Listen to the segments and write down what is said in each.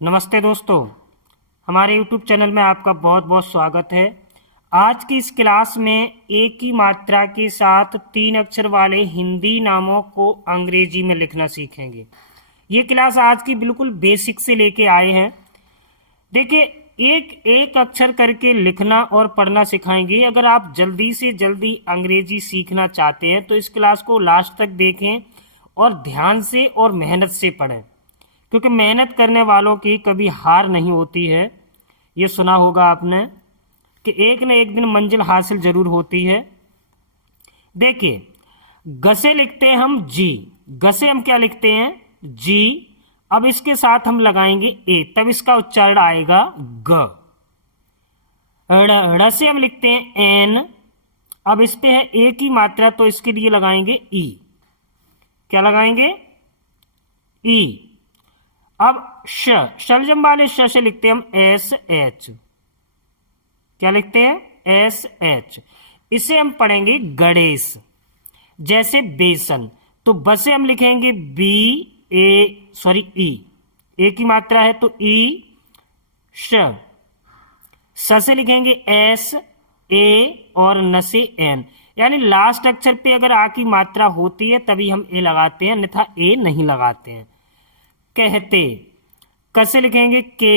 नमस्ते दोस्तों, हमारे YouTube चैनल में आपका बहुत बहुत स्वागत है। आज की इस क्लास में एक ही मात्रा के साथ 3 अक्षर वाले हिंदी नामों को अंग्रेजी में लिखना सीखेंगे। ये क्लास आज की बिल्कुल बेसिक से लेके आए हैं। देखिए, एक एक अक्षर करके लिखना और पढ़ना सिखाएंगे। अगर आप जल्दी से जल्दी अंग्रेजी सीखना चाहते हैं तो इस क्लास को लास्ट तक देखें और ध्यान से और मेहनत से पढ़ें, क्योंकि मेहनत करने वालों की कभी हार नहीं होती है। ये सुना होगा आपने कि एक न एक दिन मंजिल हासिल जरूर होती है। देखिए, ग से लिखते हैं हम जी। ग से हम क्या लिखते हैं? जी। अब इसके साथ हम लगाएंगे ए, तब इसका उच्चारण आएगा ग। ड़ से हम लिखते हैं एन। अब इस पे है ए की मात्रा, तो इसके लिए लगाएंगे ई। क्या लगाएंगे? ई। अब शलजम वाले श से लिखते हैं हम एस एच। क्या लिखते हैं? S H. इसे हम पढ़ेंगे गणेश, जैसे बेसन। तो ब से हम लिखेंगे बी ए, सॉरी ई, ए की मात्रा है तो ई। श से लिखेंगे एस ए और न से एन, यानी लास्ट अक्षर पे अगर आ की मात्रा होती है तभी हम ए लगाते हैं, अन्यथा ए नहीं लगाते हैं। कहते, क से लिखेंगे के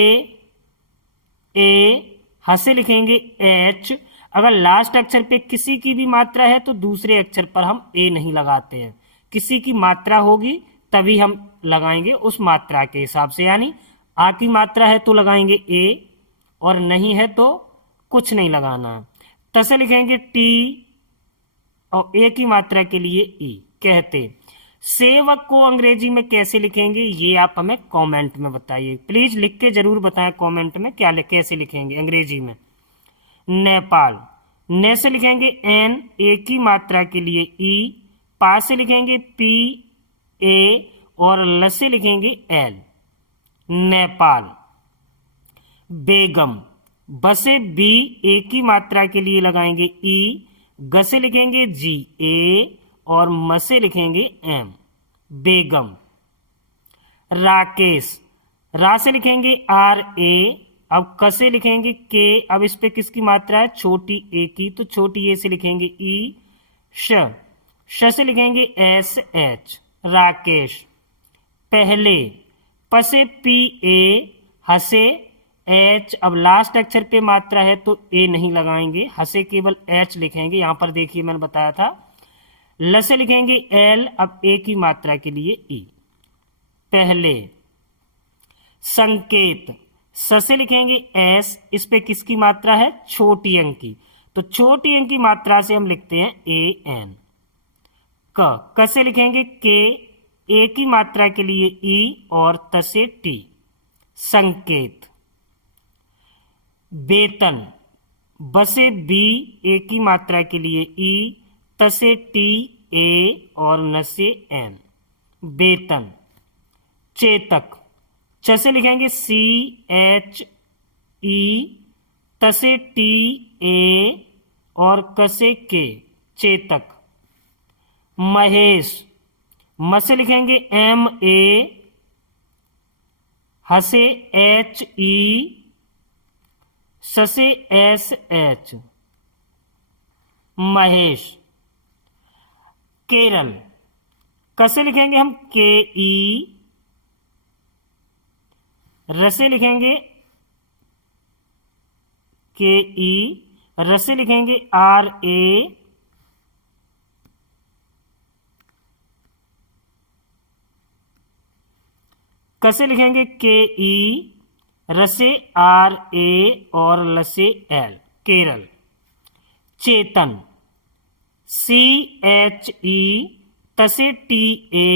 ए, ह से लिखेंगे एच। अगर लास्ट अक्षर पे किसी की भी मात्रा है तो दूसरे अक्षर पर हम ए नहीं लगाते हैं। किसी की मात्रा होगी तभी हम लगाएंगे उस मात्रा के हिसाब से, यानी आ की मात्रा है तो लगाएंगे ए और नहीं है तो कुछ नहीं लगाना। त से लिखेंगे टी और ए की मात्रा के लिए ई। कहते, सेवक को अंग्रेजी में कैसे लिखेंगे ये आप हमें कमेंट में बताइए। प्लीज लिख के जरूर बताएं कमेंट में कैसे लिखेंगे अंग्रेजी में। नेपाल, ने से लिखेंगे एन, ए की मात्रा के लिए ई। पा से लिखेंगे पी ए और ल से लिखेंगे एल। नेपाल। बेगम, ब से बी, ए की मात्रा के लिए लगाएंगे ई। ग से लिखेंगे जी ए और म से लिखेंगे एम। बेगम। राकेश, रा से लिखेंगे आर ए। अब क से लिखेंगे के। अब इस पे किसकी मात्रा है? छोटी ए की, तो छोटी ए से लिखेंगे ई। श से लिखेंगे एस एच। राकेश। पहले, प से पी ए, ह से एच। अब लास्ट अक्षर पे मात्रा है तो ए नहीं लगाएंगे, ह से केवल एच लिखेंगे। यहां पर देखिए मैंने बताया था। ल से लिखेंगे एल, अब ए की मात्रा के लिए ई। पहले। संकेत, स से लिखेंगे एस। इस पे किसकी मात्रा है? छोटी अंक की, तो छोटी अंक की मात्रा से हम लिखते हैं ए एन। क से लिखेंगे के, ए की मात्रा के लिए ई और त से टी। संकेत। वेतन, ब से बी, ए की मात्रा के लिए ई। त से टी ए और न से एन। वेतन। चेतक, च से लिखेंगे सी एच ई। त से टी ए और क से के। चेतक। महेश, म से लिखेंगे एम ए, ह से एच ई, स से एस एच। महेश। केरल, क से लिखेंगे हम के ई। र से लिखेंगे के ई, र से लिखेंगे आर ए। क से लिखेंगे के ई, र से आर ए और ल से एल। केरल। चेतन, सी एच ई, त से टी ए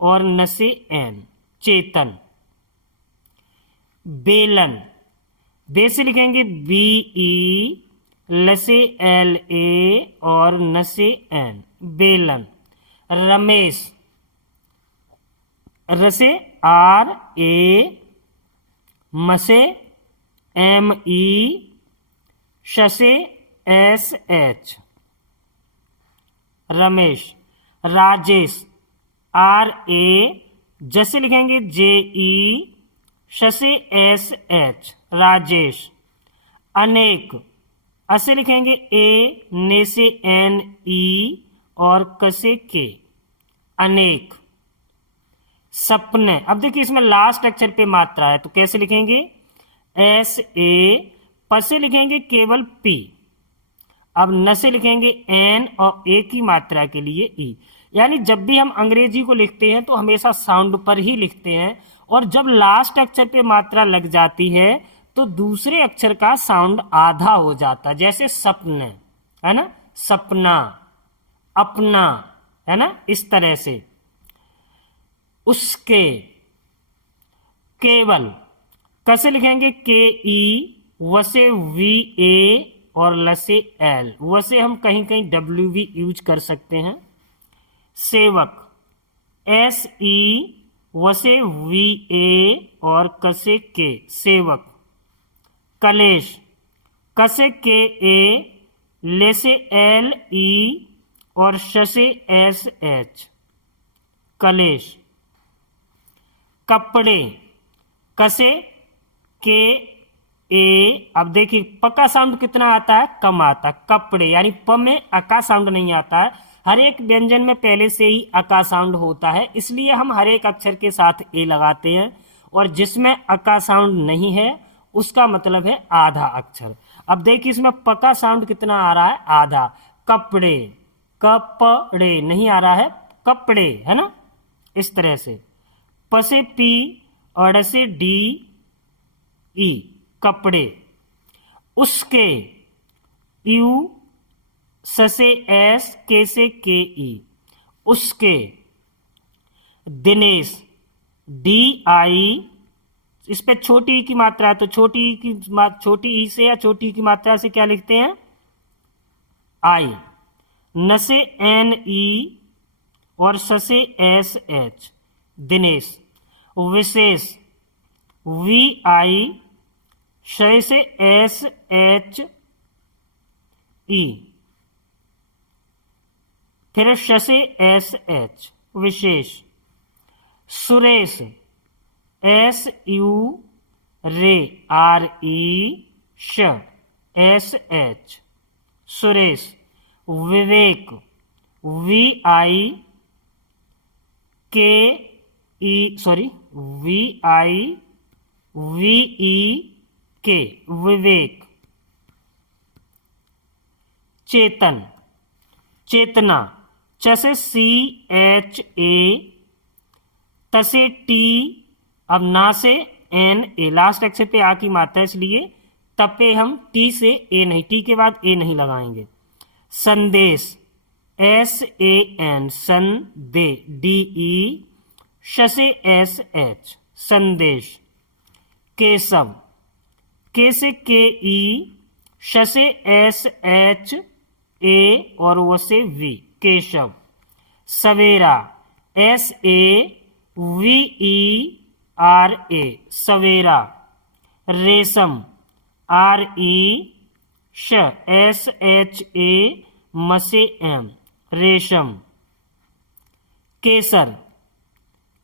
और न से एन। चेतन। बेलन, बे से लिखेंगे बी ई, ल से एल ए और न से एन। बेलन। रमेश, र से आर ए, म से एम ई, श से S H. Ramesh. Rajesh, R A, जैसे लिखेंगे जे ई, श से एस एच राजेश। अनेक, असे लिखेंगे ए, ने से एन ई और क से के, अनेक। सपने, अब देखिए इसमें लास्ट अक्षर पे मात्रा है तो कैसे लिखेंगे, एस ए, प से लिखेंगे केवल पी, अब न से लिखेंगे एन और ए की मात्रा के लिए ई। यानी जब भी हम अंग्रेजी को लिखते हैं तो हमेशा साउंड पर ही लिखते हैं, और जब लास्ट अक्षर पे मात्रा लग जाती है तो दूसरे अक्षर का साउंड आधा हो जाता है, जैसे सपने है ना, सपना, अपना, है ना, इस तरह से। उसके, केवल, कैसे लिखेंगे के ई, व से वी ए और ल से एल, व से हम कहीं कहीं डब्ल्यू भी यूज कर सकते हैं। सेवक, एस ई, व से वी ए और क से के, सेवक। कलेश, क से के ए, ले से एल ई और श से एस एच, कलेश। कपड़े, क से के ए, अब देखिए प का साउंड कितना आता है, कम आता है, कपड़े, यानी प में अका साउंड नहीं आता है। हर एक व्यंजन में पहले से ही अका साउंड होता है, इसलिए हम हर एक अक्षर के साथ ए लगाते हैं, और जिसमें अका साउंड नहीं है उसका मतलब है आधा अक्षर। अब देखिए इसमें प का साउंड कितना आ रहा है, आधा। कपड़े, कपड़े नहीं आ रहा है, कपड़े, है ना, इस तरह से। प से पी और ड से डी ई, कपड़े। उसके, यू, स से एस, के से के ई, उसके। दिनेश, डी आई, इस पे छोटी ई की मात्रा है तो छोटी ई से या छोटी ई की मात्रा से क्या लिखते हैं, आई। न से एन ई और स से S H, Dinesh. Vishesh, V I, श से एस एच ई, फिर श से S H, Vishesh. Suresh, S U, रे, आर ई, श, S H, Suresh. Vivek, V I K E, sorry, V I V E K, Vivek. चेतन, चेतना, च से सी एच ए, त से टी, अब ना से एन ए, लास्ट अक्षर पे आ की मात्रा इसलिए तब पे हम टी से ए नहीं, टी के बाद ए नहीं लगाएंगे। संदेश, एस ए एन, सन दे, डी ई, श से एस एच, संदेश। केशव, के से के ई, श से एस एच ए और वो से V, Keshav. Savera, S A V E R A, Savera. Resham, R E, श, एस एच ए, म से एम, रेशम। केसर,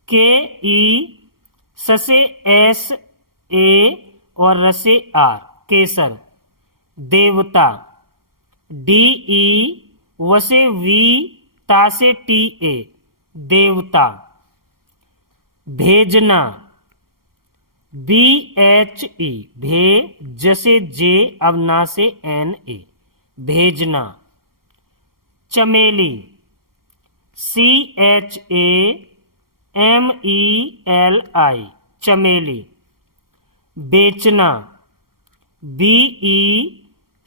के ई, स से एस ए और र से आर, केसर। देवता, डी ई, व से वी, ता से टी ए, देवता। भेजना, बी एच ई, भे, ज से जे, अब ना से एन ए, भेजना। चमेली, C H A M E L I, चमेली। बेचना, बी ई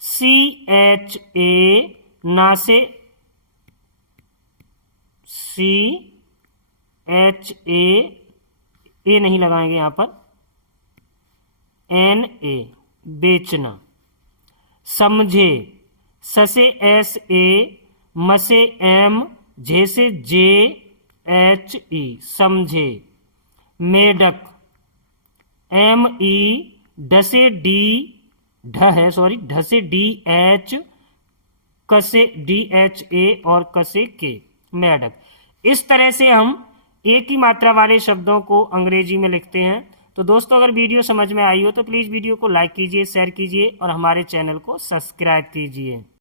सी एच ए, ना से सी एच ए नहीं लगाएंगे यहां पर, एन ए, बेचना। समझे, स से एस ए, म से एम, झे से जे एच ई, समझे। मेढक, एम ई, ढ से डी, ढ है सॉरी, ढ से डी एच, क से डी एच ए और क से के, मेढक। इस तरह से हम एक ही मात्रा वाले शब्दों को अंग्रेजी में लिखते हैं। तो दोस्तों अगर वीडियो समझ में आई हो तो प्लीज़ वीडियो को लाइक कीजिए, शेयर कीजिए और हमारे चैनल को सब्सक्राइब कीजिए।